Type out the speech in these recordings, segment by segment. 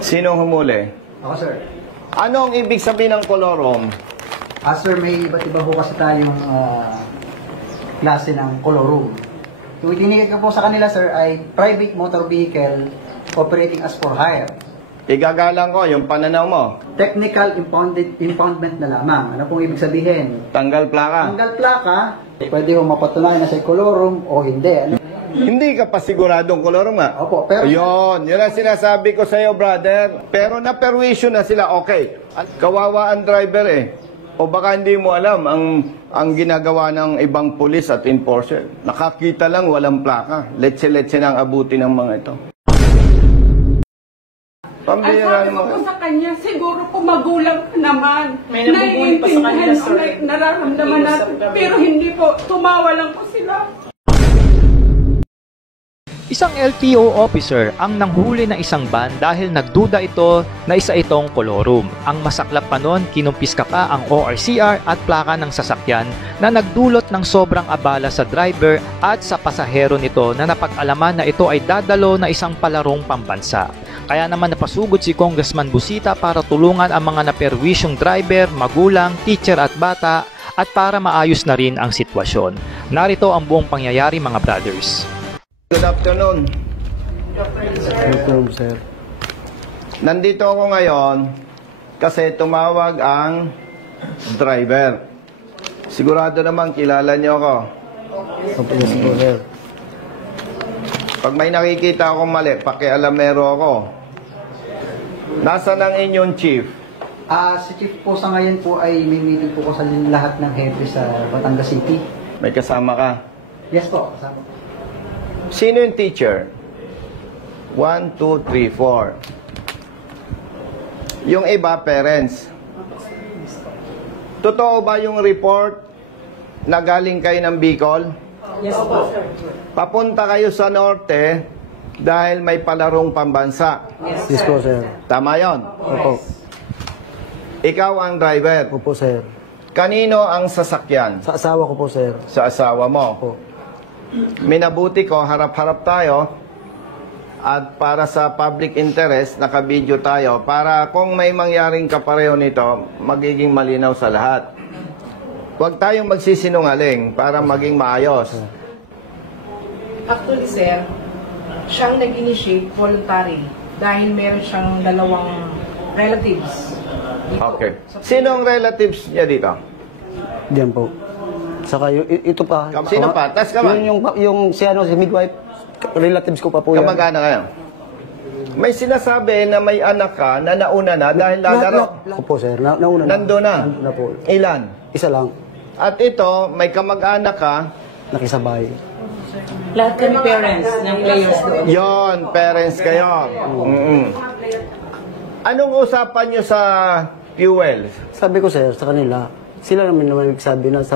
Sinong humuli? Ako, sir. Ano ang ibig sabihin ng kolorum? Sir, may iba't iba po kasi tayong klase ng colorum. Yung itinigay ko po sa kanila, sir, ay private motor vehicle operating as for hire. Igagalang ko yung pananaw mo. Technical impoundment na lamang. Ano pong ibig sabihin? Tanggal plaka. Tanggal plaka, pwede mo mapatunayan na sa colorum o hindi. Ano? Hindi ka pa siguradong kolorum nga. Opo, pero... Yun ang sinasabi ko sa iyo, brother. Pero na-perwisyo na sila, okay. Kawawa ang driver eh. O baka hindi mo alam ang ginagawa ng ibang pulis at enforcer. Nakakita lang, walang plaka. Letse-letse na ang abuti ng mga ito. Ang sabi ko po sa kanya, siguro po magulang ka naman. Naiintindihan ko na nararamdaman natin. Pero hindi po, tumawa lang po sila. Isang LTO officer ang nanghuli ng isang van dahil nagduda ito na isa itong kolorum. Ang masaklap pa nun, kinumpiska pa ang ORCR at plaka ng sasakyan na nagdulot ng sobrang abala sa driver at sa pasahero nito na napag-alaman na ito ay dadalo na isang palarong pambansa. Kaya naman napasugod si Congressman Busita para tulungan ang mga naperwisyong driver, magulang, teacher at bata at para maayos na rin ang sitwasyon. Narito ang buong pangyayari mga brothers. Good afternoon. Good afternoon, sir. Nandito ako ngayon kasi tumawag ang driver. Sigurado naman kilala niyo ako. Opo, sir. Pag may nakikita akong mali, pakialamero ako. Nasaan ang inyong chief? Si Chief po sa ngayon po ay may meeting po ko sa lahat ng hepe sa Batangas City. May kasama ka? Yes po, kasama. Sino yung teacher? 1, 2, 3, 4. Yung iba, parents. Totoo ba yung report na galing kayo ng Bicol? Yes po, sir. Papunta kayo sa norte dahil may palarong pambansa. Yes po, sir. Tama yon? Opo. Ikaw ang driver. Opo, sir. Kanino ang sasakyan? Sa asawa ko po, sir. Sa asawa mo. Opo. Minabuti ko, harap-harap tayo. At para sa public interest, nakabidyo tayo. Para kung may mangyaring kapareho nito, magiging malinaw sa lahat. Huwag tayong magsisinungaling para maging maayos. Actually, sir, siyang nag-initiate voluntary dahil meron siyang dalawang relatives. Dito. Okay. Sino ang relatives niya dito? Diyan po. Saka ito pa. Sino pa? Tas ka man. Yung si midwife, relatives ko pa po yan. Kamag-anak kayo? May sinasabi na may anak ka na nauna na dahil lalaro. Opo, sir. Nauna na. Nandun na? Nandun na po. Ilan? Isa lang. At ito, may kamag-anak ka. Nakisabay. Lahat kami parents ng players doon. Yon, parents kayo. Anong usapan nyo sa fuel? Sabi ko, sir, sa kanila, sila naman nagsabi na,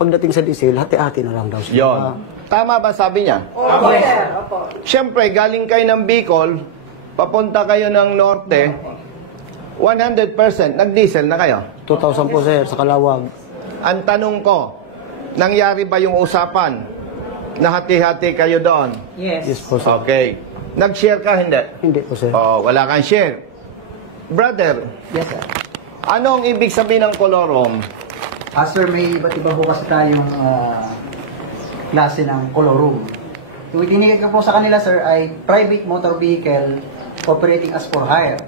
pagdating sa diesel, hati-hati na lang daw sila. Yon. Tama ba sabi niya? Opo, sir. Opo. Siyempre, galing kayo ng Bicol, papunta kayo ng Norte, 100%, nag-diesel na kayo. 2,000 po, sir, sa Kalawag. Ang tanong ko, nangyari ba yung usapan na hati-hati kayo doon? Yes. Yes po, sir. Okay. Nag-share ka, hindi? Hindi po, sir. Oh, wala kang share. Brother, Yes, sir. ano ang ibig sabihin ng kolorum? Sir, may iba't iba po kasi tayong klase ng colorum. Yung itinigay ko po sa kanila, sir, ay private motor vehicle operating as for hire.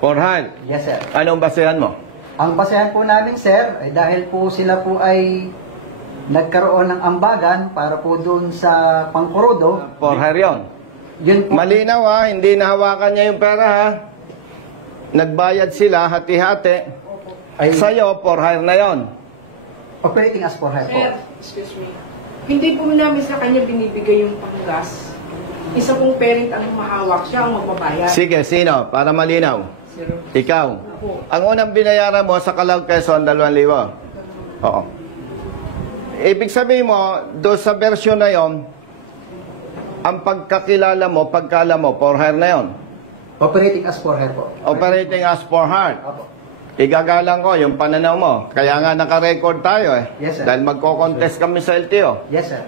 For hire. Yes, sir. Anong basehan mo? Ang basehan po namin, sir, ay dahil po sila po ay nagkaroon ng ambagan para po doon sa Pangkurodo. For hire yun. Yun po. Malinaw ha, hindi nahawakan niya yung pera ha. Nagbayad sila, hati-hati. Ay, Sa'yo, for hire na yon. operating as for hire po. Sir, excuse me. Hindi po namin sa kanya binibigay yung panggas. Isa pong parent ang mahawak, siya ang magbabayad. Sige, sino? Para malinaw. Zero. Ikaw. Opo. Ang unang binayaran mo sa Calao, Quezon, 2,000. Oo. Ibig sabihin mo, doon sa version na yon, ang pagkakilala mo, pagkala mo, for hire na yon. Operating as for hire po. Operating as for hire. Opo. Igagalang ko yung pananaw mo. Kaya nga naka-record tayo eh. Yes, sir. Dahil magko-contest kami sa LTO. Yes, sir.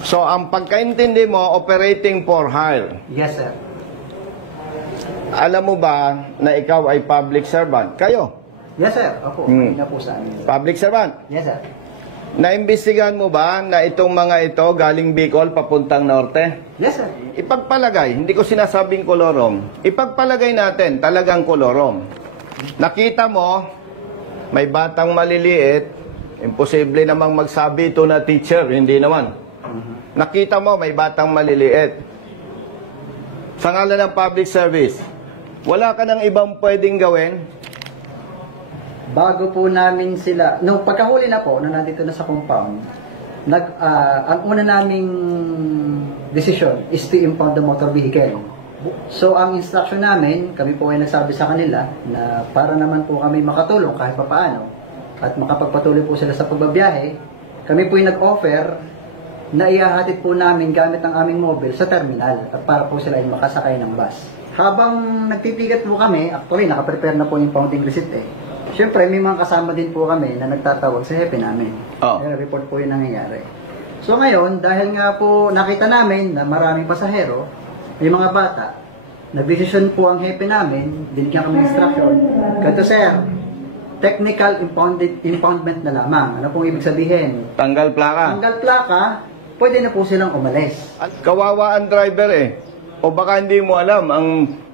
So, ang pagkaintindi mo, operating for hire. Yes, sir. Alam mo ba na ikaw ay public servant? Kayo, Yes, sir. Opo, kanina po sa amin. public servant. Yes, sir. Naimbestigahan mo ba na itong mga ito galing Bicol papuntang Norte? Yes, sir. Ipagpalagay, hindi ko sinasabing kolorom. Ipagpalagay natin, talagang kolorom. Nakita mo, may batang maliliit, imposible namang magsabi ito na teacher, hindi naman. Nakita mo, may batang maliliit. Sa ngalan ng public service, wala ka ng ibang pwedeng gawin? Bago po namin sila, nung pagkahuli na po, na nandito na sa compound, ang una naming decision is to impound the motor vehicle. So, ang instruction namin, kami po ay nagsabi sa kanila na para naman po kami makatulong kahit papaano at makapagpatuloy po sila sa pagbabiyahe, kami po ay nag-offer na ihahatid po namin gamit ang aming mobile sa terminal at para po sila ay makasakay ng bus. Habang nagtitigat po kami, actually nakaprepare na po yung impounding receipt eh. Siyempre, may mga kasama din po kami na nagtatawag sa hepe namin. Oh. Report po yung nangyayari. So ngayon, dahil nga po nakita namin na maraming pasahero, may mga bata, nag-decision po ang hepe namin, binigyan kami instruction, ganito sir, technical impoundment na lamang. Ano pong ibig sabihin? Tanggal plaka. Tanggal plaka, pwede na po silang umalis. At kawawa ang driver eh. O baka hindi mo alam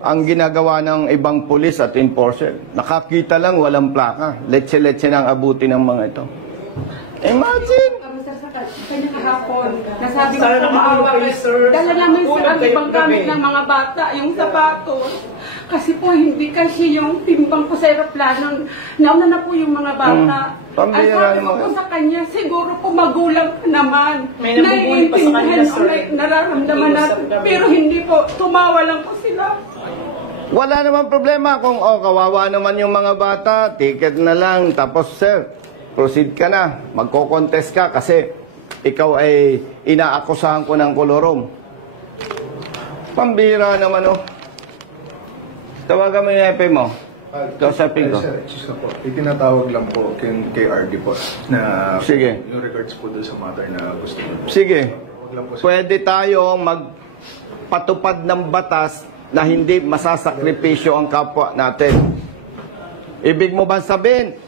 ang ginagawa ng ibang pulis at enforcer. Nakakita lang, walang plaka. Letse-letse nang abuti ng mga ito. Imagine! Kami sa kanya kahapon, nasabi ko sa maawa kayo, dala namin sila ang ibang gamit ng mga bata, yung sapatos. Kasi po hindi kasi yung timbang po sa aeroplanong, nauna na po yung mga bata. Ang Pambihira sabi ko naman. po sa kanya, siguro po magulang ka naman. May nabubuhay pa sa kanila, Naiintindihan sir. o may nararamdaman natin. Pero hindi po, tumawa lang po sila. Wala naman problema kung kawawa naman yung mga bata, ticket na lang. Tapos sir, proceed ka na. Magko-contest ka kasi ikaw ay inaakusahan ko ng kolorom. Pambihira naman Tawagan mo yung epe mo. Kausapin ko. Sir, excuse na po. Itinatawag lang po kay RD po na Sige. yung regards po doon sa matter na gusto niyo po. Sige. Huwag lang po sir. Pwede tayong magpatupad ng batas na hindi masasakripisyo ang kapwa natin. Ibig mo ba sabihin,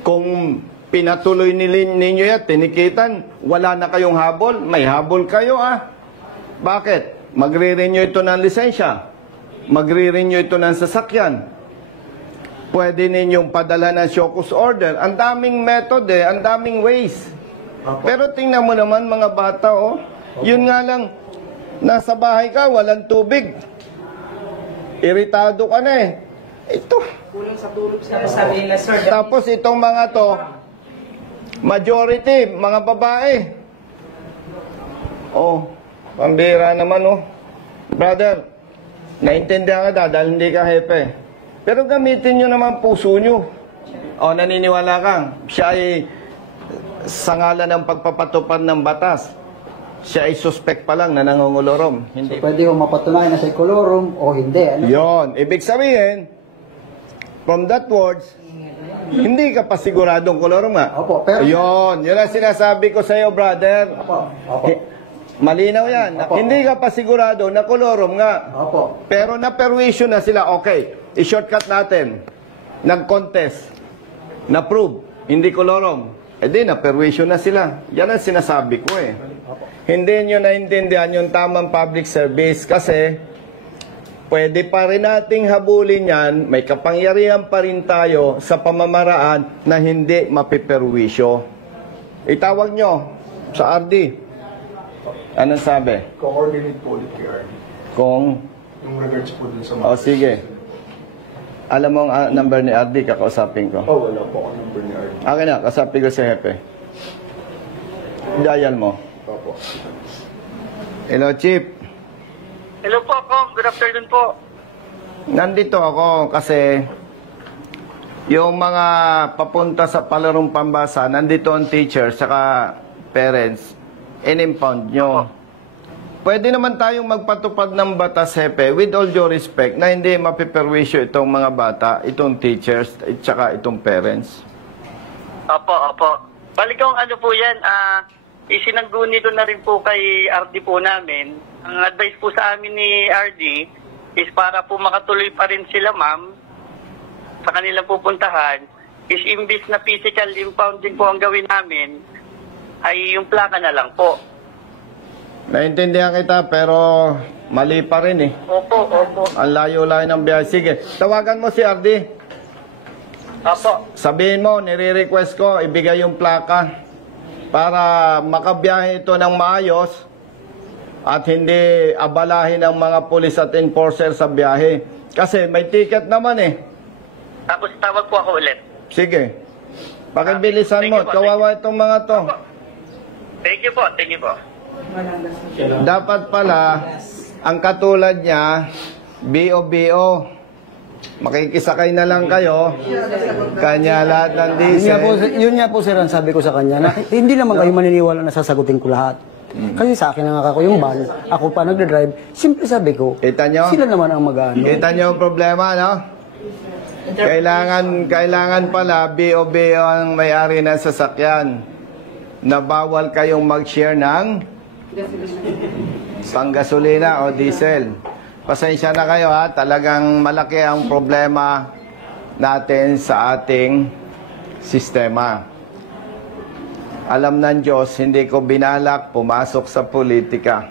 kung pinatuloy ninyo yan, tinikitan, wala na kayong habol? May habol kayo Bakit? Magre-renew ito ng lisensya. Magre-renew ito ng sasakyan. Pwede ninyong padala ng show cause order. Ang daming method ang daming ways. Pero tingnan mo naman mga bata yun nga lang, nasa bahay ka, walang tubig. Iritado ka na Ito. Kulang sa tulog sila. Sabi nila, sir, Tapos itong mga to, majority, mga babae. Pambira naman Brother, naintindihan ka dahil hindi ka hepe. Pero gamitin nyo naman puso nyo. Naniniwala kang siya ay sa ngalan ng pagpapatupad ng batas. Siya ay suspect pa lang na nangungulorom. Hindi. Pwede ko mapatunayan na sa kolorum o hindi. Ano? Yon, ibig sabihin, from that words, hindi ka pa siguradong kolorom nga. Opo, pero... Yun ang sinasabi ko sa iyo, brother. Opo. Malinaw yan. Opo. Hindi ka pa sigurado na kolorom nga. Opo. Pero na-perwisyo na sila. Okay, i-shortcut natin. Nag-contest. Na-prove. Hindi kolorom. Di, na-perwisyo na sila. Yan ang sinasabi ko Hindi nyo naintindihan yung tamang public service kasi pwede pa rin nating habulin yan. May kapangyarihan pa rin tayo sa pamamaraan na hindi mapiperwisyo. Itawag nyo sa RD. Anong sabi? Co-coordinate po ulit kay RD. Kung, Yung regards po dun sa matter. sige. Alam mo ang number ni RD, kakausapin ko. Wala po ako number ni RD. Akin na, kasapin ko si Hepe. Dial mo. Opo. Hello, Chief. Hello po, Kong. Good afternoon po. Nandito ako kasi yung mga papunta sa palarong pambasa, nandito ang teacher, saka parents, in-impound nyo. Pwede naman tayong magpatupad ng batas, Hepe, with all due respect, na hindi mapiperwisyo itong mga bata, itong teachers, at saka itong parents. Opo. Balikong ano po yan, isinangguni ko na rin po kay RD po namin. Ang advice po sa amin ni RD, is para po makatuloy pa rin sila, ma'am, sa kanilang pupuntahan, is imbis na physical impounding po ang gawin namin, ay yung plaka na lang po. Naintindihan kita, pero mali pa rin eh. Opo, opo. Ang layo-layo ng biyahe. Sige, tawagan mo si RD. Opo. Sabihin mo, nire-request ko, ibigay yung plaka para makabiyahe ito ng maayos at hindi abalahin ang mga pulis at enforcer sa biyahe. Kasi may ticket naman eh. Tapos tawag po ako ulit. Sige. Pakibilisan mo, kawawa itong mga to. Thank you po, thank you po. Dapat pala, ang katulad niya, BO-BO. Makikisakay na lang kayo. Kanya lahat ng diesel. Yun nga po, sir, ang sabi ko sa kanya, na hindi naman kayo maniniwala na sasagutin ko lahat. Kasi sa akin ang ako yung van, ako pa nagdadrive, simple sabi ko, Kita nyo? sila naman ang mag-ano. Kita nyo ang problema, no? Kailangan pala BO-BO ang may-ari ng sasakyan na bawal kayong mag-share ng panggasolina o diesel. Pasensya na kayo ha, talagang malaki ang problema natin sa ating sistema. Alam ng Diyos, hindi ko binalak pumasok sa politika.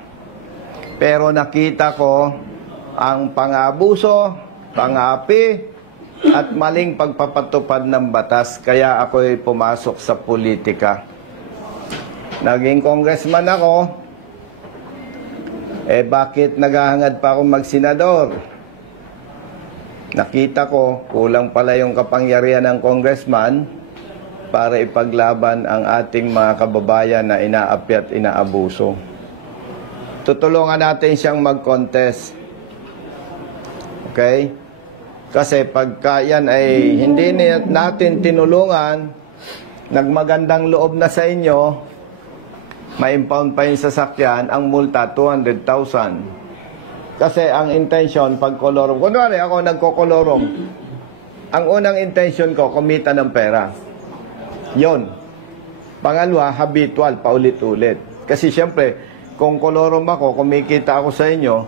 Pero nakita ko ang pang-abuso, pang-api, at maling pagpapatupad ng batas. Kaya ako'y pumasok sa politika. Naging congressman ako, bakit naghahangad pa ako magsenador? Nakita ko, kulang pala yung kapangyarihan ng congressman para ipaglaban ang ating mga kababayan na inaapi at inaabuso. Tutulungan natin siyang mag-contest. Okay? Kasi pagka yan ay hindi natin tinulungan, nagmagandang loob na sa inyo, ma-impound pa yung sasakyan, ang multa 200,000. Kasi ang intention, pag kolorom, kunwari ako nagkokolorom, ang unang intention ko, kumita ng pera. Yon. Pangalawa, habitual, paulit-ulit. Kasi siyempre, kung kolorom ako, kumikita ako sa inyo,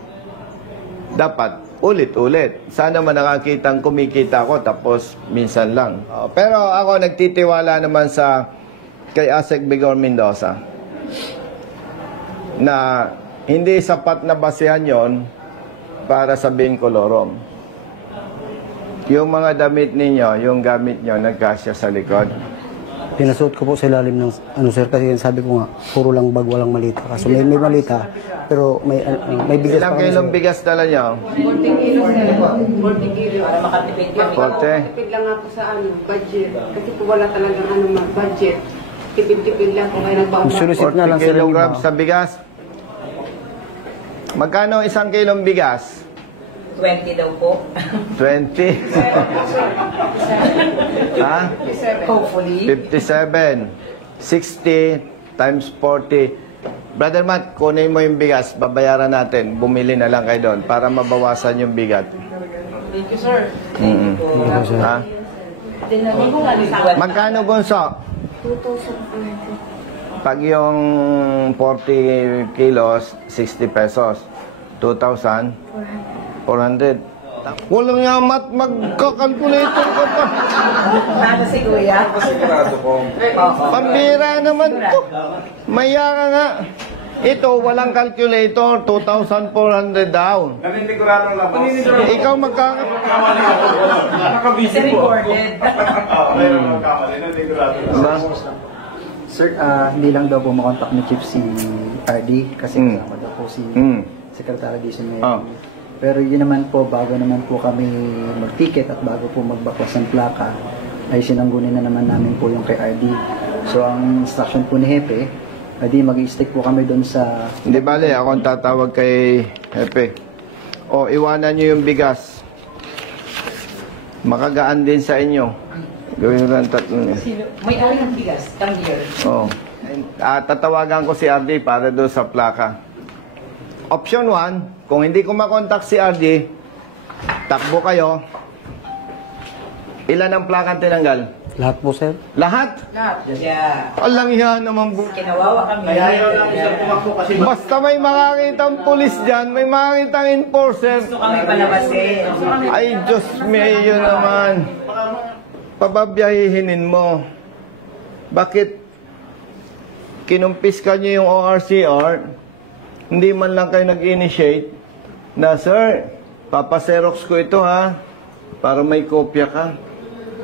dapat ulit-ulit. Sana man nakakitang kumikita ako, tapos minsan lang. Pero ako nagtitiwala naman sa kay Asek Bigor Mendoza na hindi sapat na basehan yon para sabihin kolorom. Yung mga damit ninyo, yung gamit nyo, nagkasya sa likod. Pinasuot ko po sa ilalim ng sir, kasi sabi ko nga, puro lang bag, walang malita. Kaso may malita, pero may bigas Ilang pa kami, kilong sir. bigas dala nyo? 40 kilos na po. 40 kilos. Para makatipid kami. 40? Makatipid lang ako sa budget. Kasi po wala talagang budget. Tipid-tipid lang po kayo nagbawa. Sulisit na lang 40 sir. yung kilograms iba. sa bigas. Magkano isang kilong bigas? 20 daw po. 20? Ha? Hopefully. 57. 60 times 40. Brother Matt, kunin mo yung bigas. Babayaran natin. Bumili na lang kayo doon para mabawasan yung bigat. Thank you, sir. Ha? Magkano, Gonzo? 2,400. Pag yung 40 kilos, 60 pesos. 2,400. Walang nga, Matt, magkakalkulator ka pa. Ano si Kuya? Pambira naman to. Maya ka nga. Ito, walang calculator, 2,400 daw. Naninigurado lang po. Ikaw Kasi recorded. Diba? Sir, hindi lang daw po makontak ni Chief si RD kasi kasama daw po si Secretary Jason May. Pero yun naman po, bago naman po kami mag-ticket at bago po magbaklas ng plaka, ay sinanggunin na naman namin po yung kay RD. So ang instruction po ni Hepe, di mag-i-stick po kami doon sa... Hindi bale, ako ang tatawag kay Hepe. O, iwanan nyo yung bigas. Makagaan din sa inyo. Gawin mo lang tatlo niya. May ari ng bigas. Come here. Oo. Tatawagan ko si RD para doon sa plaka. Option 1, kung hindi ko makontak si RD, takbo kayo. Ilan ang plaka tinanggal? Lahat po, sir. Lahat? Yeah. Alang yan naman po. Kinawawa kami. Basta may makakitang pulis dyan, may makakitang enforcer. Gusto kami palabasin. Ay, Diyos mayo naman. Pababiyahihinin mo. Bakit kinumpis ka niyo yung ORCR, hindi man lang kayo nag-initiate na, sir, papaserox ko ito ha, para may kopya ka.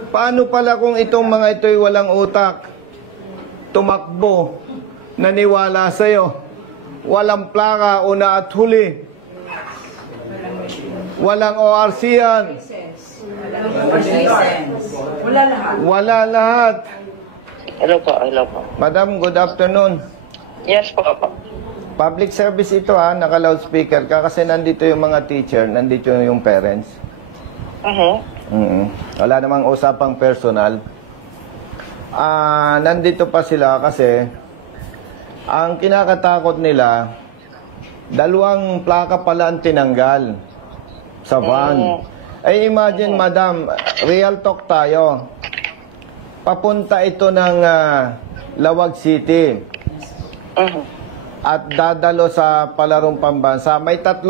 Paano pala kung itong mga ito'y walang utak, tumakbo, naniwala sa'yo, walang plaka, una at huli, walang ORC yan, Wala lahat. wala lahat. Hello po. Madam, good afternoon. Yes po. Public service ito ha, naka-loudspeaker ka kasi nandito yung mga teacher, nandito yung parents. Wala namang usapang personal. Nandito pa sila kasi ang kinakatakot nila, 2 plaka pala ang tinanggal sa van. Ay imagine, madam, real talk tayo. Papunta ito ng Lawag City. At dadalo sa palarong pambansa. May 3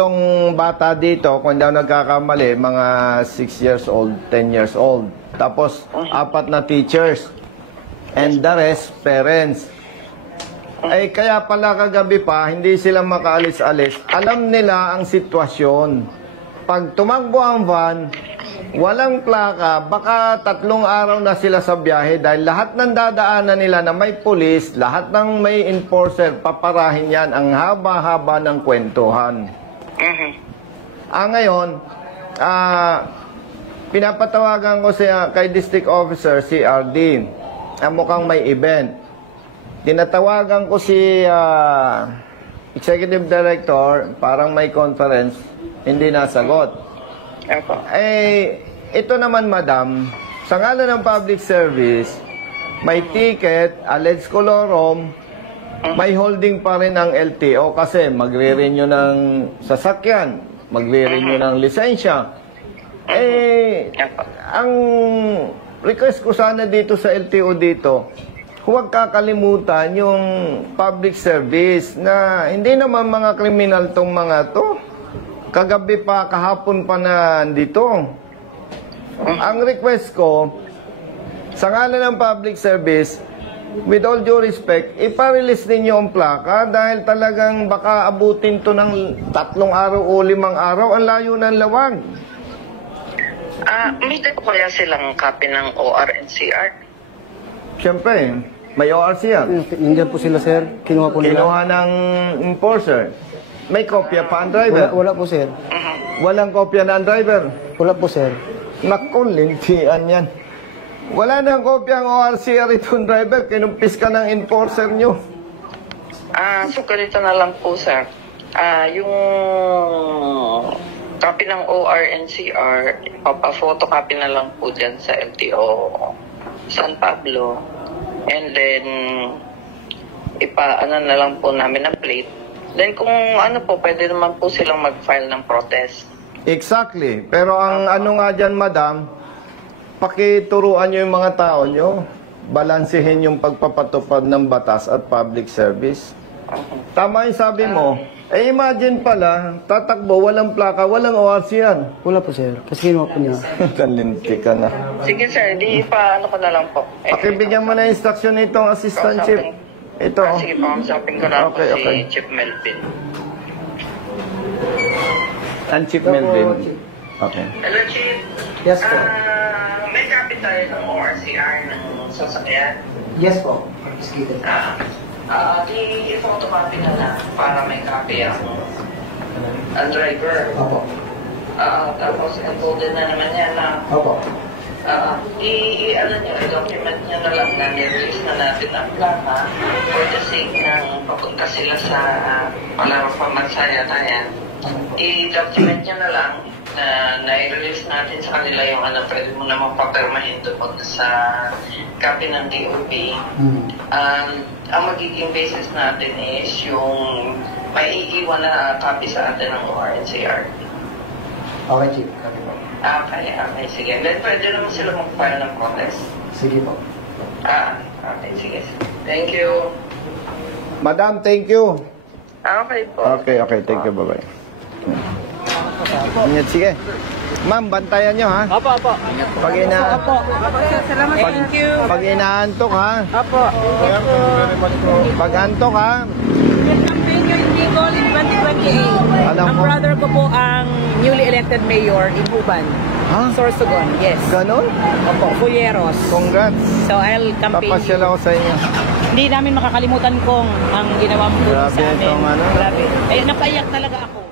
bata dito, kung hindi ako nagkakamali, mga 6 years old, 10 years old. Tapos, 4 na teachers. And the rest, parents. Ay, kaya pala kagabi pa, hindi sila makaalis-alis. Alam nila ang sitwasyon. Pag tumakbo ang van, walang plaka, baka 3 araw na sila sa biyahe dahil lahat ng dadaanan nila na may pulis, lahat ng may enforcer, paparahin yan. Ang haba-haba ng kwentuhan. Ngayon, pinapatawagan ko siya kay District Officer, si RD. Mukhang may event. Tinatawagan ko si Executive Director, parang may conference, hindi nasagot. Ito naman, madam, sa ngalan ng public service, may ticket, alleged colorum, may holding pa rin ang LTO kasi magre-renew ng sasakyan, magre-renew ng lisensya. Ang request ko sana dito sa LTO dito, huwag kakalimutan yung public service na hindi naman mga kriminal tong mga to. Kagabi pa, kahapon pa na dito. Ang request ko, sa ngalan ng public service, with all due respect, iparelease ninyo ang plaka dahil talagang baka abutin to ng 3 araw o 5 araw. Ang layo ng Lawag. May dito kaya silang copy ng ORNCR? Siyempre, may ORC yan. Nandiyan po sila, sir. Kinuha po nila. Kinuha ng enforcer. May kopya pa ang driver. Wala po, sir. Walang kopya na ang driver. Wala po, sir. Naku, lintian yan. Wala nang kopya ang ORCR itong driver. Kinumpis ka ng enforcer nyo. So ganito na lang po, sir. Yung copy ng ORNCR, papa-photocopy na lang po dyan sa LTO San Pablo. And then, ipa-ano na lang po namin ang plate. Then kung ano po, pwede naman po silang mag-file ng protest. Exactly. Pero ang ano nga dyan, madam, pakituruan nyo yung mga tao nyo. Balansehin yung pagpapatupad ng batas at public service. Tama yung sabi mo. Imagine pala, tatakbo, walang plaka, walang ORC yan. Wala po, sir. Kasi kinuha po niya. Talinti ka na. Sige sir, di pa ano ko na lang po. Pakibigyan mo na instruction nitong assistant chief. Ito. Sige po, shopping ko na po si Chief Melvin. Ang Chief Melvin. Okay. Hello, Chief. Yes po. May copy tayo ng ORCR ng sasakyan. Yes po. Confiscated. I-photocopy na lang para may copy ang driver. Opo. Tapos encoded na naman yan na Opo. i-document nyo na lang na nirelease na natin ang plaka for the sake ng papunta sila sa palarong pamansaya tayo. I-document nyo na lang na nai-release natin sa kanila yung pwede mo naman papirmahin doon sa copy ng DOP. Ang magiging basis natin is yung may iiwan na copy sa atin ng ORNCR. Okay, Chief. Kami po. Okay, sige. Then pwede naman sila mag-file ng protest. Sige po. Okay, sige. Thank you. Madam, thank you. Okay po. Okay, thank you, bye-bye. Ingat, sige. Ma'am, bantayan nyo, ha? Opo. Pag Thank you. Pag inaantok, ha? Opo. Pag antok, ha? Campaign yung Bicol in 2028. Alam Ang mo. brother ko po ang newly elected mayor in Uban. Ha? Sorsogon, yes. Ganon? Opo, Fulleros. Congrats. So I'll campaign Papasyal ako sa inyo. Hindi namin makakalimutan kung ang ginawa mo po Grabe sa amin. itong ano. Grabe. Eh, napaiyak talaga ako.